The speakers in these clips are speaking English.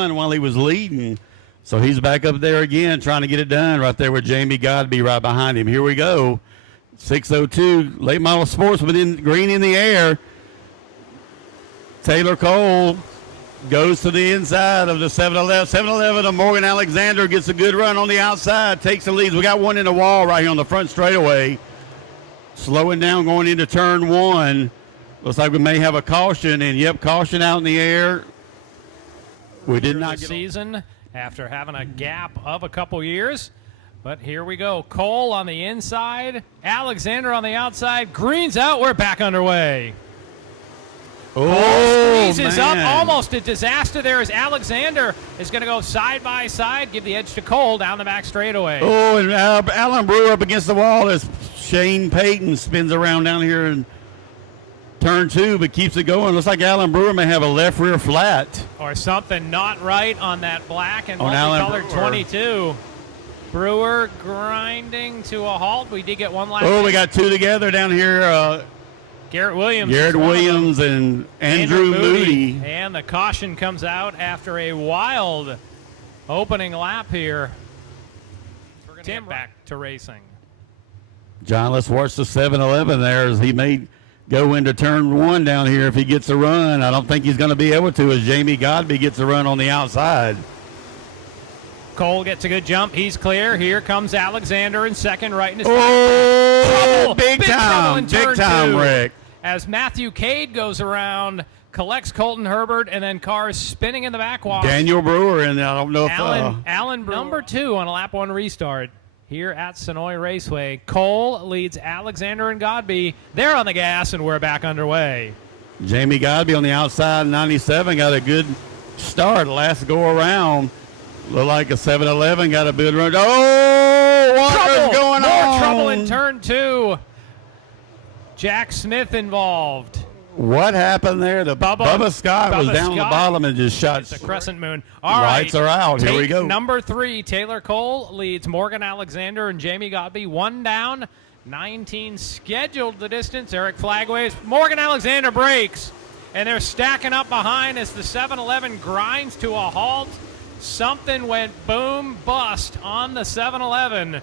while he was leading. So he's back up there again trying to get it done right there with Jamie Godby right behind him. Here we go. 6:02, late model Sportsman, green in the air. Taylor Cole goes to the inside of the 7-11. 7-11 of Morgan Alexander gets a good run on the outside, takes the lead. We got one in the wall right here on the front straightaway. Slowing down going into turn one. Looks like we may have a caution, and yep, caution out in the air. We did not get season after having a gap of a couple years. But here we go. Cole on the inside, Alexander on the outside. Green's out. We're back underway. Oh, squeezes up. Almost a disaster there as Alexander is going to go side by side, give the edge to Cole down the back straightaway. Oh, and Alan Brewer up against the wall as Shane Payton spins around down here in turn two, but keeps it going. Looks like Alan Brewer may have a left rear flat. Or something not right on that black and on multicolored 22. Brewer grinding to a halt. We did get one last. Oh, we got two together down here. Garrett Williams. Garrett Williams and Andrew Moody. And the caution comes out after a wild opening lap here. We're going to get back to racing. John, let's watch the 7-11 there as he may go into turn one down here if he gets a run. I don't think he's going to be able to as Jamie Godby gets a run on the outside. Cole gets a good jump. He's clear. Here comes Alexander in second, right in his trouble. Big time two. Wreck. As Matthew Cade goes around, collects Colton Herbert, and then cars spinning in the backwash. Daniel Brewer, and I don't know if Alan Brewer. Number 2 on a lap 1 restart here at Senoia Raceway. Cole leads Alexander and Godby. They're on the gas, and we're back underway. Jamie Godby on the outside, 97, got a good start last go around. Looked like a 7-11, got a good run. Oh, what's going on? More trouble in turn 2. Jack Smith involved. What happened there? Bubba Scott was down the bottom and just shot. It's a crescent moon. All right. Lights are out. Here we go. Number 3, Taylor Cole leads Morgan Alexander and Jamie Godby. 1 down, 19 scheduled the distance. Eric Flagways. Morgan Alexander breaks, and they're stacking up behind as the 7-11 grinds to a halt. Something went boom, bust on the 7-11,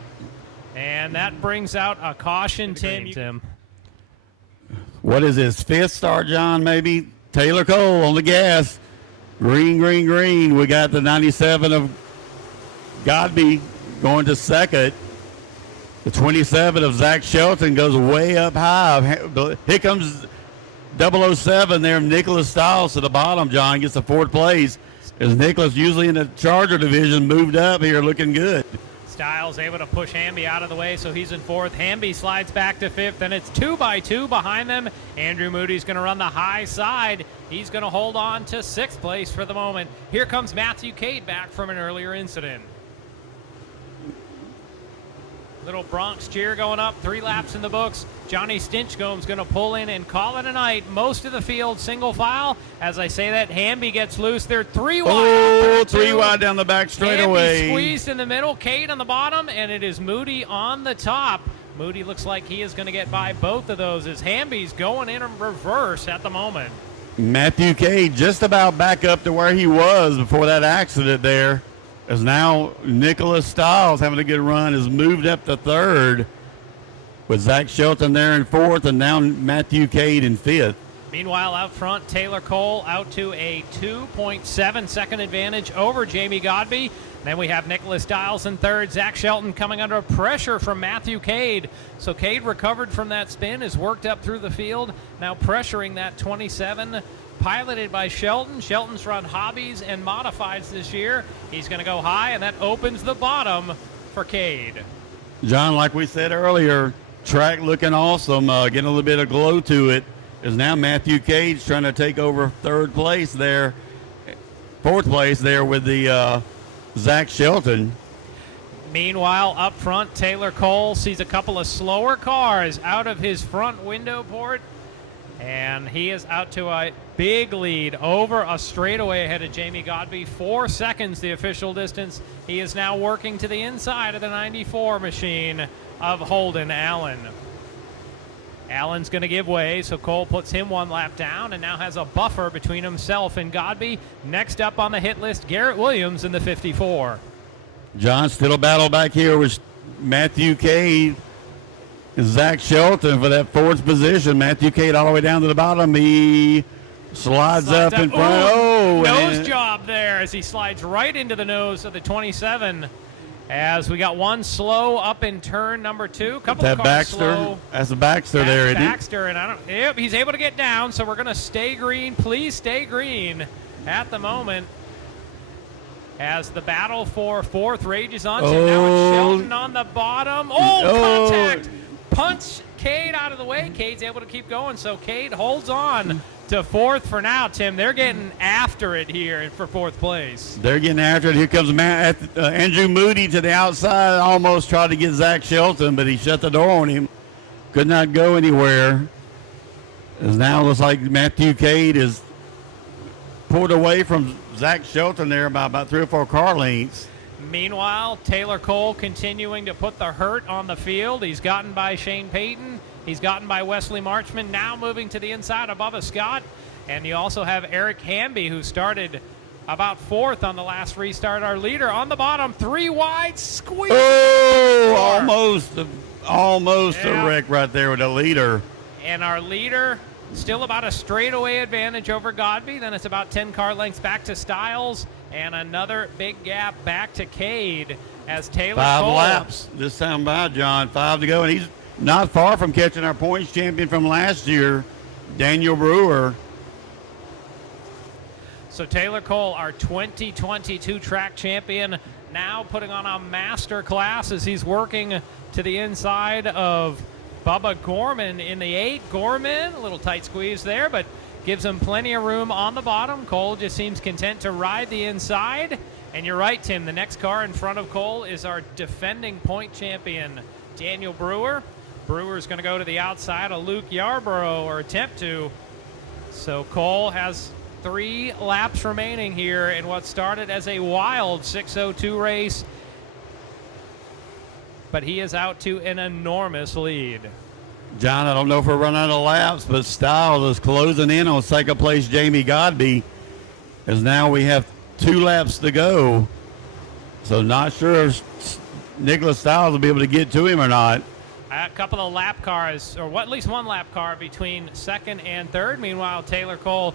and that brings out a caution. Tim. What is his 5th start, John, maybe? Taylor Cole on the gas. Green, green, green. We got the 97 of Godby going to second. The 27 of Zach Shelton goes way up high. Here comes 007 there, Nicholas Stiles to the bottom, John, gets the 4th place. As Nicholas, usually in the Charger division, moved up here looking good. Stiles able to push Hamby out of the way, so he's in 4th. Hamby slides back to 5th, and it's 2 by 2 behind them. Andrew Moody's going to run the high side. He's going to hold on to 6th place for the moment. Here comes Matthew Cade back from an earlier incident. Little Bronx cheer going up, 3 laps in the books. Johnny Stinchcomb's going to pull in and call it a night. Most of the field single file. As I say that, Hamby gets loose. They're 3 wide. Oh, 3 wide down the back straightaway. Hamby squeezed in the middle, Cade on the bottom, and it is Moody on the top. Moody looks like he is going to get by both of those as Hamby's going in reverse at the moment. Matthew Cade just about back up to where he was before that accident there. As now Nicholas Stiles having a good run has moved up to 3rd with Zach Shelton there in 4th and now Matthew Cade in 5th. Meanwhile, out front, Taylor Cole out to a 2.7 second advantage over Jamie Godby. Then we have Nicholas Stiles in 3rd. Zach Shelton coming under pressure from Matthew Cade. So Cade recovered from that spin, has worked up through the field, now pressuring that 27. Piloted by Shelton. Shelton's run hobbies and modifieds this year. He's going to go high, and that opens the bottom for Cade. John, like we said earlier, track looking awesome, getting a little bit of glow to it. Is now Matthew Cade's trying to take over 3rd place there, 4th place there with the Zach Shelton. Meanwhile, up front, Taylor Cole sees a couple of slower cars out of his front window port. And he is out to a big lead over a straightaway ahead of Jamie Godby. 4 seconds the official distance. He is now working to the inside of the 94 machine of Holden Allen. Allen's going to give way, so Cole puts him 1 lap down and now has a buffer between himself and Godby. Next up on the hit list, Garrett Williams in the 54. John, still a battle back here with Matthew Cade and Zach Shelton for that 4th position. Matthew Cade all the way down to the bottom. He slides up in front. Oh, nose job there as he slides right into the nose of the 27. As we got 1 slow up in turn number 2. Couple that of cars Baxter. slow. That's a Baxter there, isn't it? Baxter, and I don't. Yep, he's able to get down. So we're going to stay green. Please stay green at the moment. As the battle for 4th rages on. Now it's Shelton on the bottom. Contact! Punch Cade out of the way. Cade's able to keep going. So Cade holds on to 4th for now, Tim. They're getting after it here for 4th place. They're getting after it. Here comes Andrew Moody to the outside. Almost tried to get Zach Shelton, but he shut the door on him. Could not go anywhere. As now looks like Matthew Cade is pulled away from Zach Shelton there by about 3 or 4 car lengths. Meanwhile, Taylor Cole continuing to put the hurt on the field. He's gotten by Shane Payton. He's gotten by Wesley Marchman, now moving to the inside of Bubba Scott. And you also have Eric Hamby, who started about 4th on the last restart. Our leader on the bottom, 3 wide, squeeze. Almost a wreck right there with the leader. And our leader, still about a straightaway advantage over Godby. Then it's about 10 car lengths back to Stiles. And another big gap back to Cade as Taylor 5 Cole. laps this time by, John. 5 to go, and he's not far from catching our points champion from last year, Daniel Brewer. So Taylor Cole, our 2022 track champion, now putting on a master class as he's working to the inside of Bubba Gorman in the 8. Gorman, a little tight squeeze there, but gives him plenty of room on the bottom. Cole just seems content to ride the inside. And you're right, Tim, the next car in front of Cole is our defending point champion, Daniel Brewer. Brewer's going to go to the outside of Luke Yarborough, or attempt to. So Cole has 3 laps remaining here in what started as a wild 6:02 race. But he is out to an enormous lead. John, I don't know if we're running out of laps, but Stiles is closing in on 2nd place Jamie Godby, as now we have 2 laps to go. So not sure if Nicholas Stiles will be able to get to him or not. A couple of lap cars, or at least 1 lap car between 2nd and 3rd. Meanwhile, Taylor Cole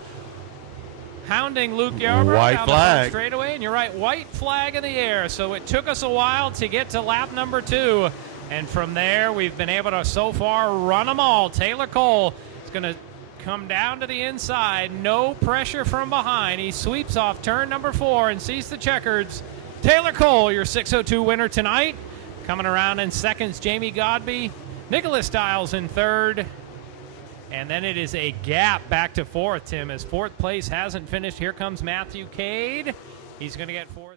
hounding Luke Yarborough down the front straightaway. And you're right, white flag in the air. So it took us a while to get to lap number 2. And from there, we've been able to, so far, run them all. Taylor Cole is going to come down to the inside. No pressure from behind. He sweeps off turn number 4 and sees the checkers. Taylor Cole, your 6:02 winner tonight. Coming around in seconds, Jamie Godby. Nicholas Stiles in 3rd. And then it is a gap back to 4th, Tim, as 4th place hasn't finished. Here comes Matthew Cade. He's going to get 4th.